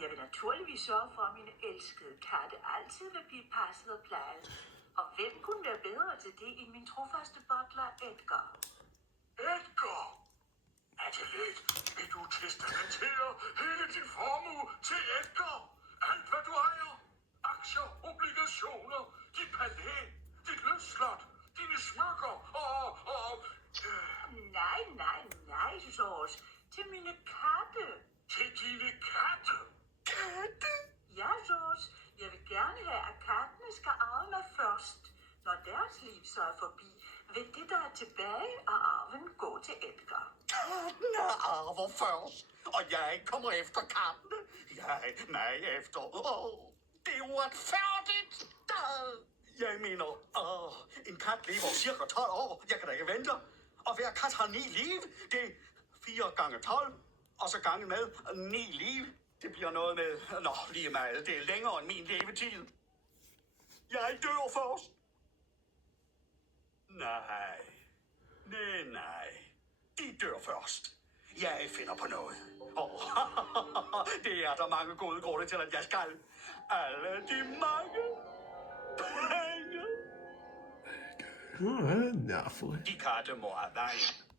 Men jeg vil naturligvis sørge for, at mine elskede katte altid vil blive passet og plejet. Og hvem kunne være bedre til det end min trofaste butler Edgar? Edgar! Adelaide, vil du testamentere hele din formue til Edgar? Alt, hvad du ejer? Aktier, obligationer, dit palæ, dit lystslot, dine smykker og... Nej, George. Til mine katte. Til dine katte? Katte? Ja, George. Jeg vil gerne have, at kattene skal arve mig først. Når deres liv så er forbi, vil det, der er tilbage af arven, gå til Edgar. Kattene arver først, og jeg kommer efter kattene. Jeg efter... det er uretfærdigt. Jeg mener, en kat lever cirka 12 år. Jeg kan da ikke vente. Og hver kat har 9 liv. Det er 4 gange 12. Og så gange med 9 liv. Det bliver noget med... Nå, lige meget. Det er længere end min levetid. Jeg dør først. Nej. De dør først. Jeg finder på noget. Det er der mange gode grunde til, at jeg skal. Alle de mange penge. Não, foi. De katte må have vejen.